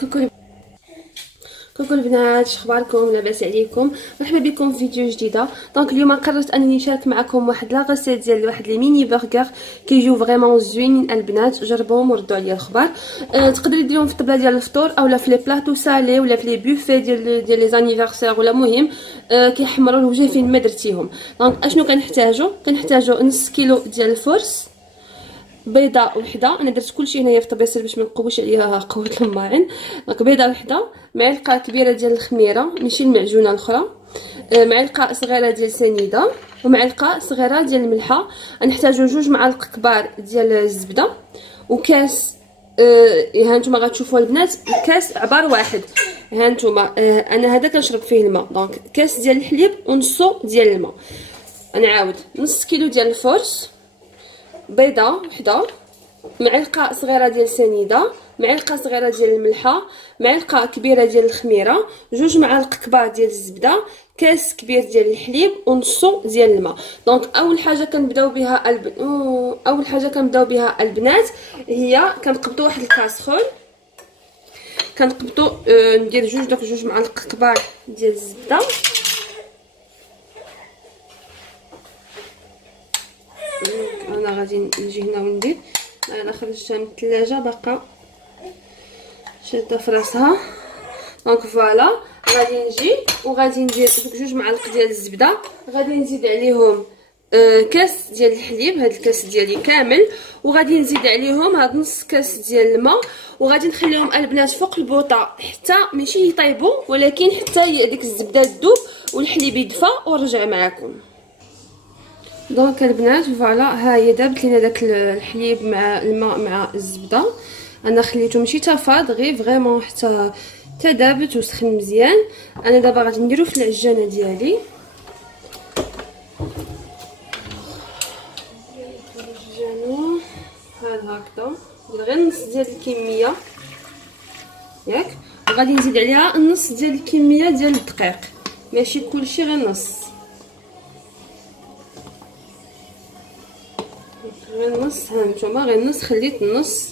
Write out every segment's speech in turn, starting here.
كوكو كوكو البنات، اخباركم؟ لاباس عليكم؟ مرحبا بكم في فيديو جديده. دونك اليوم قررت انني نشارك معكم واحد لا غسيل ديال واحد لي ميني برغر كيجيو فريمون زوينين. البنات جربوهم وردوا عليا الخبار. تقدري ديرهم في الطبله ديال الفطور اولا في لي بلاطو سالي ولا في لي بوفي ديال لي زانيفرسير ولا مهم كيحمروا الوجه فين ما درتيهم. دونك اشنو كنحتاجو نص كيلو ديال الفرص، بيضه وحده. انا درت كلشي هنايا في الطبيصير باش ما نقويش عليها قوه الماعن. دونك بيضه وحده، معلقه كبيره ديال الخميره ماشي المعجونه الاخرى، معلقه صغيره ديال سنيده، ومعلقه صغيره ديال الملحه. غنحتاجو 2 معالق كبار ديال الزبده، وكاس ها نتوما غتشوفوا البنات الكاس عبار واحد. ها نتوما انا هذا كنشرب فيه الماء. دونك كاس ديال الحليب ونصو ديال الماء. نعاود نص كيلو ديال الفرص، بيضه وحده، معلقه صغيره ديال سنيده، معلقه صغيره ديال الملحه، معلقه كبيره ديال الخميره، 2 معالق كبار ديال الزبده، كاس كبير ديال الحليب ونصو ديال الماء. دونك اول حاجه كنبداو بها البنات هي كنقبطوا واحد الكاسرول. كنقبطوا ندير 2 معالق كبار ديال الزبده، انا غادي نجي هنا وندير. انا خرجتها من الثلاجه باقا شاده في راسها. دونك فوالا غادي نجي وغادي ندير 2 معالق ديال الزبده، غادي نزيد عليهم كاس ديال الحليب، هذا الكاس ديالي كامل، وغادي نزيد عليهم هاد نص كاس ديال الماء، وغادي نخليهم البنات فوق البوطه حتى ماشي يطيبوا ولكن حتى ديك الزبده تذوب والحليب يدفى ونرجع معكم. دونك البنات فوالا ها هي دابت لينا داك الحليب مع الماء مع الزبده. انا خليته ماشي تفاض، غير فريمون حتى دابت وسخن مزيان. انا دابا غادي نديرو في العجانه ديالي. العجانه بحال هكذا، ندير غير نص ديال الكميه ياك، وغادي نزيد عليها النص ديال الكميه ديال الدقيق، ماشي كلشي غير نص، غير نص. ها نتوما غير نص، خليت النص.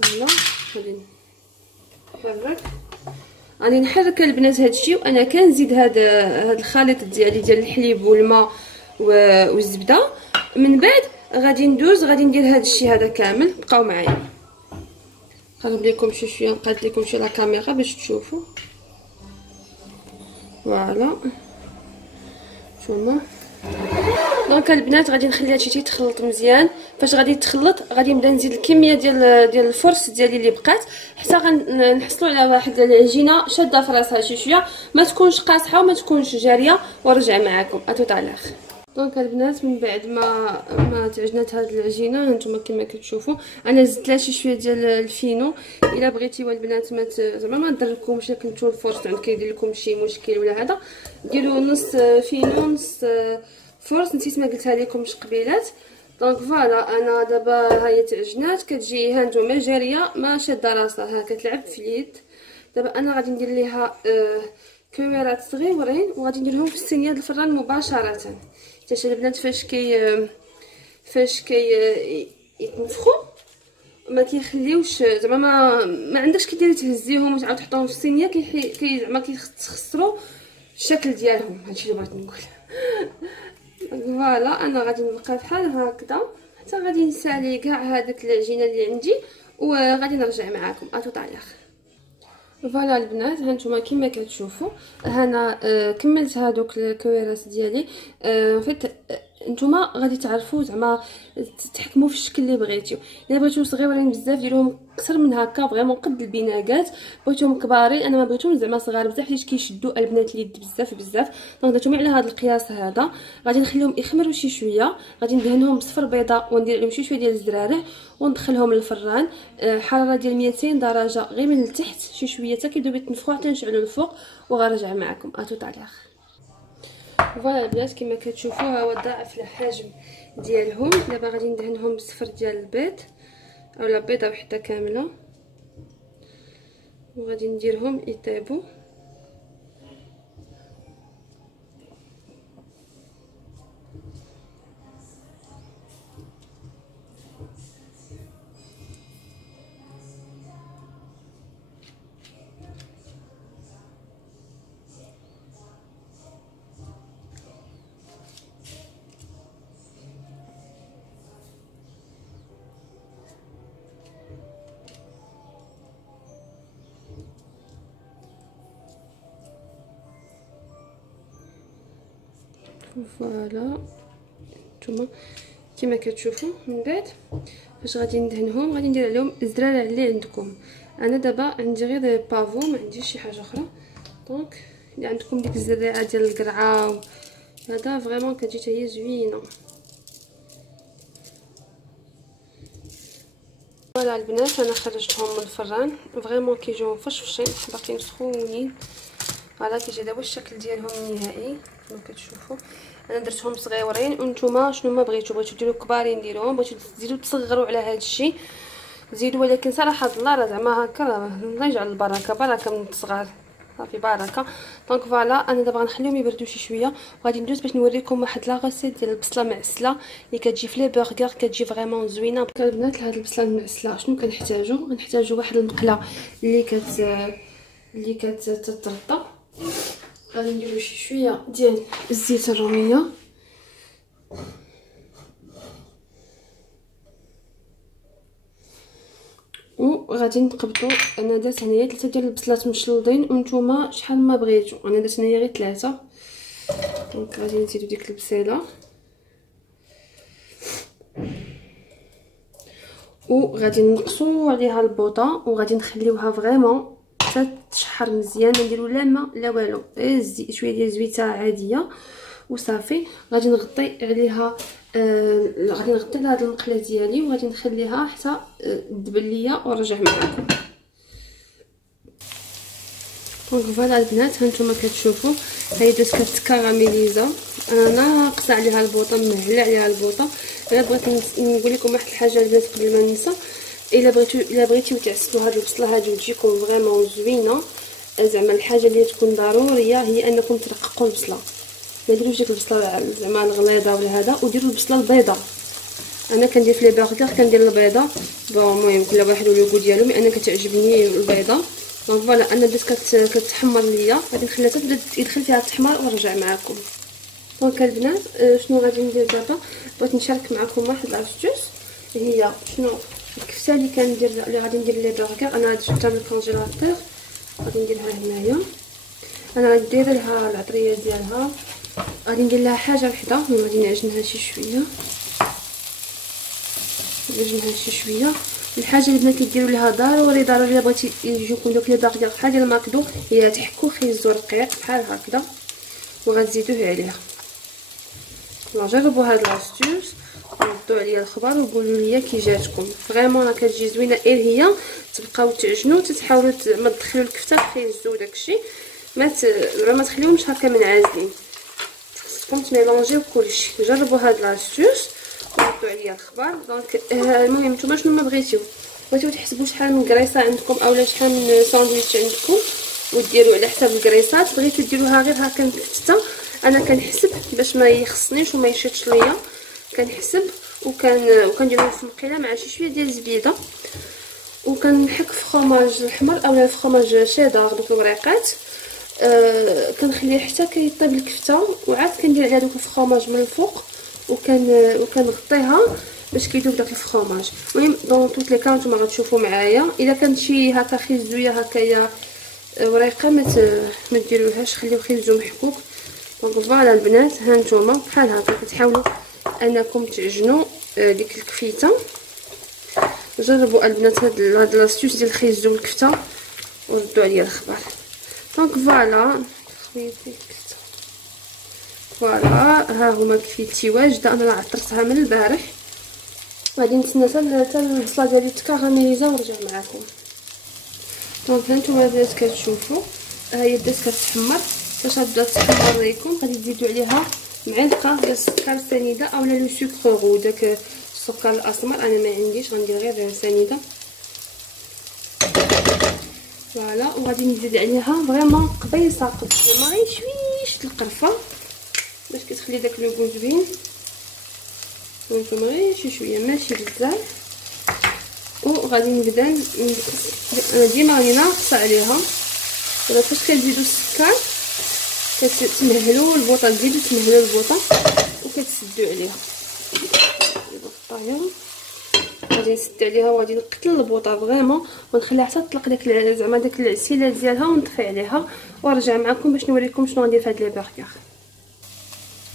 فوالا غادي نحرك، غادي نحرك البنات هادشي. وانا كنزيد هاد الخليط ديالي ديال الحليب والماء والزبده. من بعد غادي ندير هادشي هذا كامل. بقاو معايا، نقرب لكم شويه، نقاد لكم شي لا كاميرا باش تشوفوا. فوالا نتوما. دونك البنات غادي نخلي هادشي تيتخلط مزيان. فاش غادي يتخلط غادي نبدا نزيد الكميه ديال الفرص ديالي اللي بقات حتى غنحصلوا على واحد العجينه شاده في راسها شويه، ما تكونش قاصحه وما تكونش جاريه. ونرجع معكم اتوطالير. دونك البنات من بعد ما تعجنات هاد العجينه نتوما كما كتشوفوا، انا زدت لها شويه ديال الفينو. الا بغيتيو البنات زعما ما ضركمش كنتو الفرص عند كيدير لكم شي مشكل ولا هذا، ديروا نص فينو نص فرص. نسيت ما قلتها لكمش قبيلات. دونك فوالا انا دابا ها هي تعجنات، كتجي ها نتوما جاريه ما شاده راسها، ها كتلعب في اليد. دابا انا غادي ندير ليها كويرات صغيورين وغادي نديرهم في الصينيه ديال الفران مباشره. حتى البنات فاش يتنفخوا ما كيخليوش زعما ما عندكش كديري تهزيهم وتعاود تحطهم في الصينيه، زعما كيخسروا الشكل ديالهم. هادشي اللي بغيت نقول. فوالا انا غادي نبقى بحال هكذا حتى غادي نسالي كاع هذيك العجينه اللي عندي وغادي نرجع معكم اتوطالير. فوالا البنات ها نتوما كما كتشوفوا انا كملت هذوك الكويرات ديالي. فيت نتوما غادي تعرفوا زعما تحكموا في الشكل اللي بغيتيو. الا بغيتو صغيورين بزاف ديروهم اكثر من هكا فريمون قد البناكات، بغيتوهم كبارين انا ما بغيتهم زعما صغار بزاف حيت كيشدوا البنات اليد بزاف. دونك درتهم على هذا القياس هذا. غادي نخليهم يخمروا شي شويه، غادي ندهنهم بصفر بيضاء وندير عليهم شويه ديال الزرارع وندخلهم للفران. حراره ديال 200 درجه غير من التحت شي شويه حتى كيبداو يتنفخوا حتى نشعلوا الفوق وغنرجع معكم اتوطالير. فوالا البنات كما كتشوفوا ها هو ضاعف الحجم ديالهم. دابا غادي ندهنهم بالصفر ديال البيض اولا بيضه وحده كامله وغادي نديرهم يطيبوا. فوالا نتوما كما كتشوفوا. من بعد فاش غادي ندهنهم غادي ندير عليهم الزراره اللي عندكم. انا دابا عندي غير بافو، ما عنديش شي حاجه اخرى. دونك اللي عندكم ديك الزريعه ديال القرعه هذا فريمون كتجي حتى هي زوينه. فوالا البنات انا خرجتهم من الفران فريمون كيجيو فشفشين باقيين سخونين. فوالا كيجي دابا الشكل ديالهم النهائي كما كتشوفوا. انا درتهم صغيورين وانتم شنو ما بغيتوا ديروا كبارين ديروهم، بغيتوا تزيدوا تصغروا على هذا الشيء زيدوا، ولكن صراحه الله راه زعما هكا الله يجعل البركه بركه من الصغار صافي بركه. دونك فوالا انا دابا غنخليهم يبردوا شي شويه وغادي ندوز باش نوريكم واحد لا غوسيت ديال البصله معسله اللي كتجي في لي برغر كتجي فريمون زوينه. البنات لهاد البصله المعسله شنو غنحتاجوا واحد المقله اللي كتترطى. غادي نديرو شي شويه ديال الزيت الروميه وغادي نقبطوا. انا درت هنايا 3 ديال البصلات مشلوضين وانتم شحال ما بغيتوا، انا درت هنايا غير 3. دونك غادي نزيدو ديك البصيله وغادي نقصوا عليها البوطه وغادي نخليوها فريمون حتى تشحر مزيان. ما نديرو لا ما لا والو، غير شويه ديال الزويته عاديه وصافي. غادي نغطي عليها غادي نغطي على هاد المقله ديالي وغادي نخليها حتى تدبل ليا ونرجع معكم. دونك فوالا البنات هانتوما كتشوفوا هي درت كتكاراميليزا. انا ناقصه عليها البوطه، مهله عليها البوطه. انا بغيت نقول لكم واحد الحاجه البنات قبل ما ننسى، الا بغيتيو تعسلوا هاد البصله هادي وتجيكم فريمون زوينه، زعما الحاجه اللي تكون ضروريه هي انكم ترققوا البصله. ما ديروش ديك البصله زعما الغليظه ولا هذا، وديروا البصله البيضاء. انا كندير في لي برغر كندير البيضاء. بون المهم كل واحد واللوغو ديالو، مي انا كتعجبني البيضاء. دونك فوالا انا بدات كتحمر ليا، غادي نخليها حتى تبدا يدخل فيها التحمر ونرجع معكم. دونك البنات شنو غادي ندير دابا؟ بغيت نشارك معكم واحد لاستوس هي شنو الكفته اللي كندير اللي غادي ندير لي برغر. انا جبتها من الكونجيلاتور غادي نديرها هنايا. انا غندير لها العطريه ديالها، غادي ندير لها حاجه وحده غادي نعجنها شي شويه، الحاجه اللي بنات كديروا لها ضروري الا بغيتي يجيوكم دوك لي برغر بحال ديال الماكدو هي تحكوا خيزو رقيق بحال هكذا وغتزيدوه عليها. جربوا هاد لاستوس ردوا عليا الخبر وقولوا لي كي جاتكم. فريمون راه كتجي زوينه، غير هي تبقاو تعجنوا تحاولوا ما تدخلوا الكفته في خيزو داكشي، ما تخليوهمش هكا منعزلين، خصكم تميلونجيو كلشي. جربوا هاد لاستوس ردوا عليا الخبر. دونك المهم نتوما شنو ما بغيتيو تحسبوا شحال من كريسه عندكم اولا شحال من ساندويتش عندكم وديروا على حساب الكريسات. بغيتو ديروها غير هكا مكتته، انا كنحسب باش ما يخصنيش وما يشيطش ليا، كنحسب وكنديرهم في مقيله مع شي شويه ديال الزبيده، وكنحك في فرماج الحمر اولا في فرماج شيدار دوك الوريقات. كنخليه حتى كيطيب الكفته وعاد كندير عليها دوك الفرماج من الفوق وكنغطيها باش كيذوب داك الفرماج. المهم دون توت لي كان نتوما غتشوفوا معايا. الا كانت شي هكا خيزويه هكايا وريقه ما ديروهاش، خليو خيزو محكوك. دونك فوالا البنات هانتوما بحال هكا كتحاولوا انكم تعجنوا ديك الكفيته. جربوا البنات هاد لاستوس ديال الخيزو والكفته وردوا عليا الخبر. دونك فوالا خويتي الكفته فوالا ها هما كفيتي واجده. انا عطرتها من البارح، غادي نتسنى حتى البصله ديالي تكاراميليزا ونرجع معكم. دونك هانتوما البنات كتشوفوا ها هي بدات كتحمر. فاش غتبدا تحمر ليكم غادي تزيدوا عليها معلقه ديال السكر سنيده اولا لو سكر غو داك السكر الاسمر. انا ما عنديش، غندير غير سنيده فوالا. وغادي نزيد عليها فريمون قبيصه زعما غير شويش القرفه باش كتخلي داك لو غو زوين. وانتم غير شي شويه ماشي بزاف. وغادي نبدا انا ديما راني ناقصه عليها. دابا فاش كنزيدو السكر كتمهلوا البوطه، تزيدوا تمهلوا البوطه وكتسدوا عليها البطايه. غادي نسد عليها وغادي نقتل البوطه فريمون ونخليها حتى تطلق داك زعما داك العسيله ديالها ونطفي عليها ونرجع معكم باش نوريكم شنو غندير في هاد لي برغر.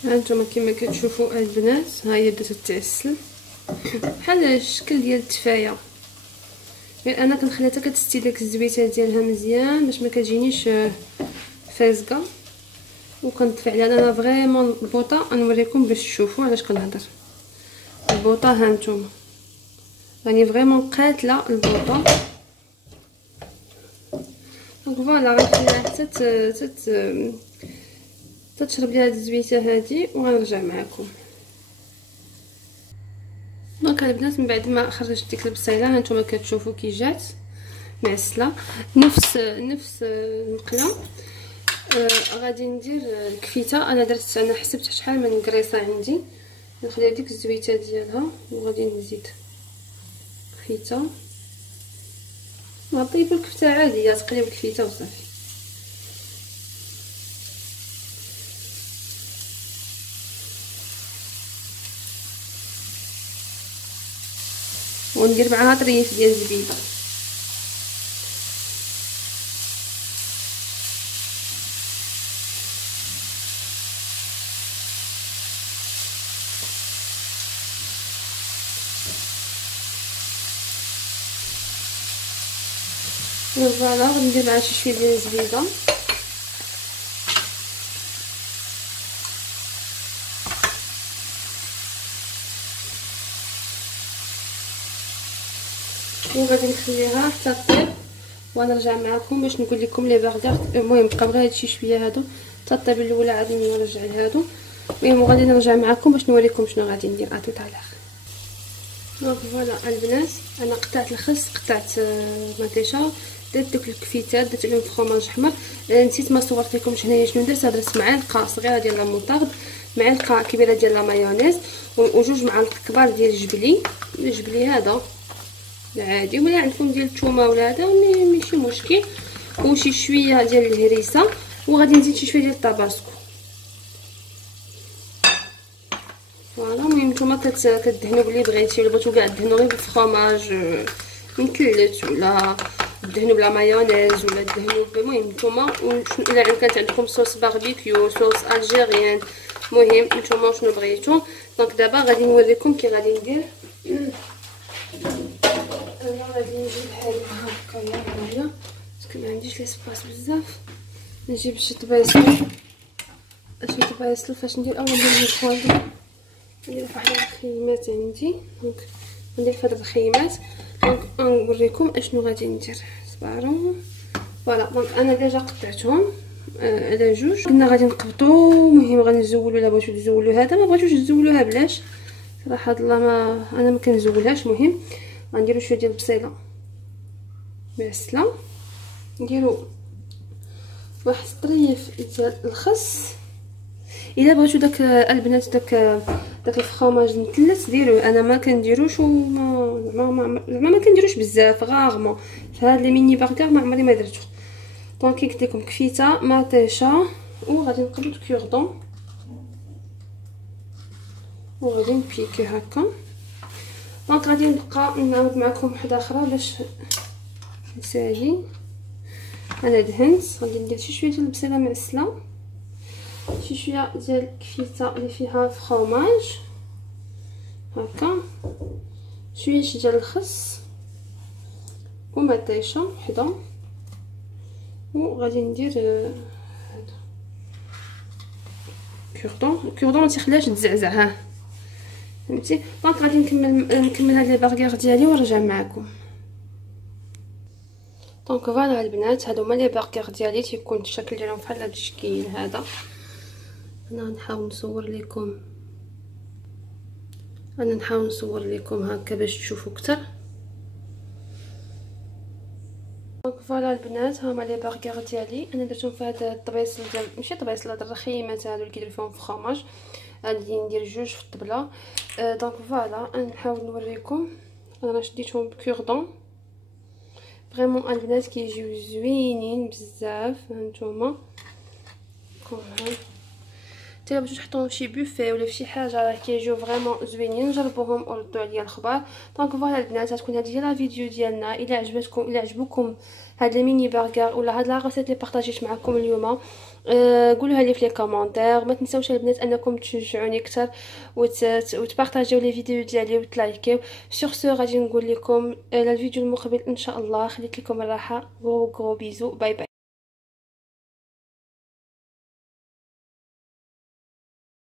هانتوما كما كتشوفوا البنات، ها هي بدات تعسل بحال الشكل ديال التفايه، غير انا كنخليها حتى كتستي داك الزويته ديالها مزيان باش ما كتجينيش فازقه. وكنطفي عليها انا فريمون البوطه، نوريكم باش تشوفوا علاش كنهضر. البوطه هانتوما راني فريمون قاتله البوطه. دونك فوالا غنخليها حتى تشرب ليها هاد الزويته هادي وغنرجع معكم. دونك البنات من بعد ما خرجت ديك البصيله هانتوما كتشوفوا كي جات معسله نفس المقله. غادي ندير الكفيته. انا حسبت شحال من كريصه عندي، نخلي ديك الزويته ديالها وغادي نزيد كفيته. نطيب الكفته عاديه، تقليب الكفيته وصافي. وندير معها طريف ديال الزبيب. فوالا غندير معها شي شويه ديال الزبيده. وغادي نخليها حتى طيب ونرجع معكم باش نقول لكم لي برغر. المهم بقاو غير هادشي شويه هادو حتى طيب الاولى عادي نرجع لهادو. المهم غادي نرجع معكم باش نوريكم شنو غادي ندير. عطيت على الاخر. دونك فوالا البنات، انا قطعت الخس، قطعت مطيشه، درت دوك الكفيتات، درت لهم فخوماج احمر. نسيت ما صورت لكمش هنايا شنو درت. درت معلقه صغيره ديال لا موطارد، معلقه كبيره ديال لا مايونيز، وجوج معالق كبار ديال الجبلي هذا عادي، ولا عندكم ديال الثومه ولا هذا ماشي مشكل، وشي شويه ديال الهريسه، وغادي نزيد شي شويه ديال الطباسكو. فوالا المهم نتوما كدهنوا باللي بغيتي، ولا بغيتو كاع دهنوا غير بالفرomاج مكلت، ولا دهنوا بلا مايونيز، ولا دهنوا المهم نتوما. الا كانت عندكم صوص باربيكيو، صوص الجيريان، المهم نتوما شنو بغيتو. دونك دابا غادي نوريكم كي غادي ندير. انا غادي نجيب هذه هكايا هنايا باسكو ما عنديش ليسباس بزاف. نجيب شي طبيصل فاش ندير. اولا ندير الخوالي، ندير واحد الخيمات عندي. دونك ندير في هاد الخيمات. دونك نوريكم اشنو غادي ندير. صبروا. فوالا دونك انا ديجا قطعتهم على جوج. كنا غادي نقبطوا. المهم غادي نزولوا. الا بغيتو تزولوا هذا، ما بغيتوش تزولوها بلاش صراحه الله، انا ما كنزولهاش. المهم غنديروا شويه ديال البصيله معسله، نديروا واحد الطريف ديال الخس. الا بغيتو داك البنات داك الفخوماج المثلث ديروه. انا ما كنديروش، ما كنديروش بزاف، غارمون في هاد لي ميني برغر ما عمري ما درتو. دونك كي قلت لكم كفيته مطيشه، وغادي نقبط كوردون وغادي نبيكي هكا. دونك غادي نبقى نعاود معكم وحده اخرى باش نسالي. انا دهنت، غادي ندير شي شويه ديال البصيله معسله، شي شويه ديال الكفيته اللي فيها فرomاج هكا، شويه ديال الخس ومطيشه وحده، وغادي ندير هذا كوردون ما تيخليهاش تزعزع. ها فهمتي. دونك غادي نكمل هاد لي برغر ديالي ونرجع معكم. دونك فوالا البنات، هادو هما لي برغر ديالي. تيكون الشكل ديالهم بحال هاد الشكل هذا. انا نحاول نصور لكم هكا باش تشوفوا اكثر. دونك فوالا البنات، هما لي برغر ديالي. انا درتهم في هذا الطبيصل ديال ماشي طبيصل، هاد الرخيمات هادو اللي كيديروا فيهم فرomاج. غادي ندير جوج في الطبله. دونك فوالا نحاول نوريكم. انا شديتهم بكوردون فريمون البنات كيجيو زوينين بزاف. هانتوما حتى باش تحطوهم في شي بوفي ولا في شي حاجه راه كيجيو فريمون زوينين. جربوهم وردوا عليا الخبر. دونك فوالا البنات تكون هذه هي لا فيديو ديالنا. الا عجبتكم الا عجبوكم هاد الميني برغر ولا هاد لا غوسيت اللي بارطاجيت معكم اليوم قولوها لي في لي كومونتير. ما تنساوش البنات انكم تشجعوني اكثر وتبارطاجيو لي فيديو ديالي وتلايكيو. سور سو غادي نقول لكم الفيديو المقبل ان شاء الله. خليت لكم الراحه. غرو بيزو. باي باي.